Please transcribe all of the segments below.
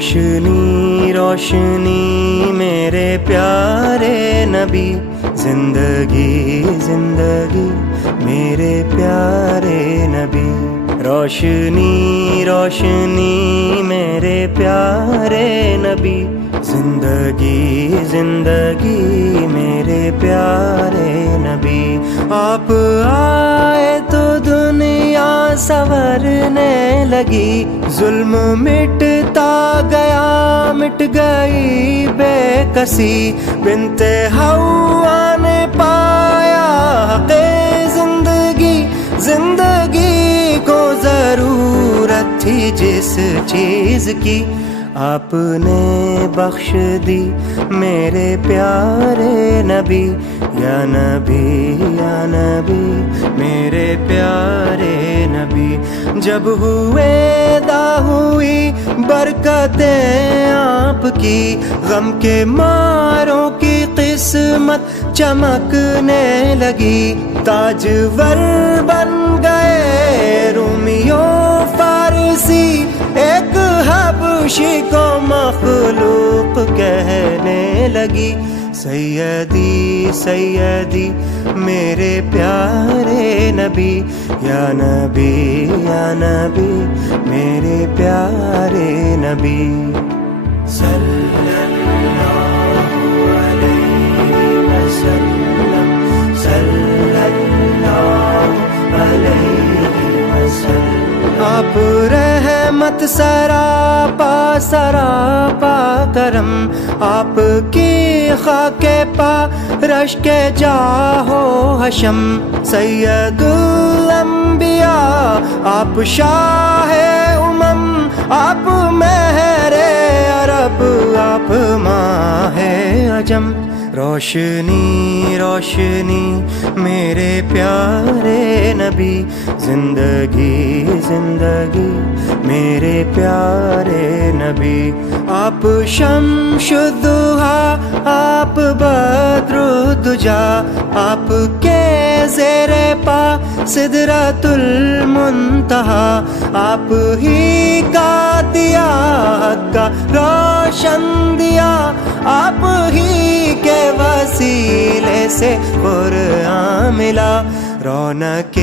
روشنی روشنی میرے پیارے نبی، زندگی زندگی میرے پیارے نبی، روشنی روشنی میرے پیارے نبی، زندگی زندگی میرے پیارے نبی۔ آپ آئے تو دنیا سنورنے لگی، ظلم مٹتا گیا، مٹ گئی بے کسی، بنت حوا نے پایا حق زندگی، زندگی کو ضرورت تھی جس چیز کی، آپ نے بخش دی میرے پیارے نبی، یا نبی یا نبی میرے پیارے نبی۔ جب ہوئے دا ہوئی برکتیں آپ کی، غم کے ماروں کی قسمت چمکنے لگی، تاجور بن گئے رومیوں فارسی، ایک حبشی کو مخلوق کہنے لگی، سیدی سیدی میرے پیارے نبی، یا نبی یا نبی میرے پیارے نبی، صلی اللہ علیہ وسلم، صلی اللہ علیہ وسلم۔ آپ رحمت سراپا سراپا کرم، آپ کی خاک پا رش کے جاہو حشم، سید الانبیاء آپ شاہ امم، آپ مہر عرب، آپ ماہ عجم، روشنی روشنی میرے پیارے نبی، زندگی زندگی میرے پیارے نبی۔ آپ شمس الضحیٰ، آپ بدر الدجیٰ، آپ کے زیر پا سدرۃ المنتہیٰ، آپ ہی کا دیا حق کا روشن دیا، آپ ہی کے وسیلے سے قرآن ملا، رونق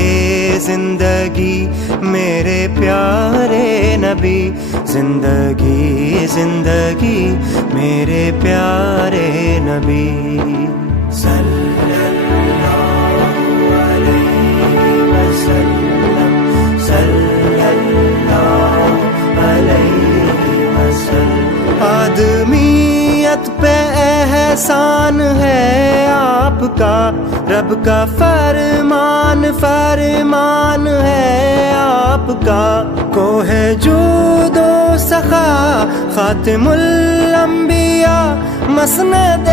زندگی میرے پیارے نبی، زندگی زندگی میرے پیارے نبی، صلی اللہ علیہ وسلم، صلی اللہ علیہ وسلم۔ آدمیت پہ احسان ہے آپ کا، رب کا فرمان فرمان ہے آپ کا، کوہ جود و سخا خاتم الانبیاء، مسند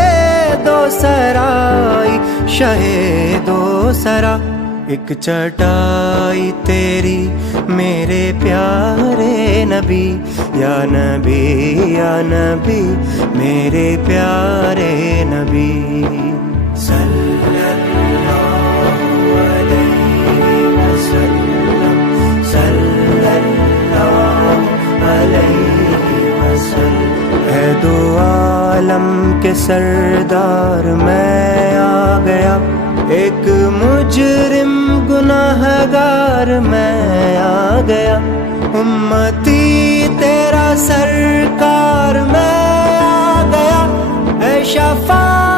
دو سرائی شہید و سرا، ایک چٹائی تیری میرے پیارے نبی، یا نبی یا نبی میرے پیارے نبی، صلی اللہ علیہ وسلم، صلی اللہ علیہ وسلم۔ اے دو عالم کے سردار میں آ گیا، ایک مجرم گناہگار میں آ گیا، امتی تیرا سرکار میں آ گیا، اے شفاعت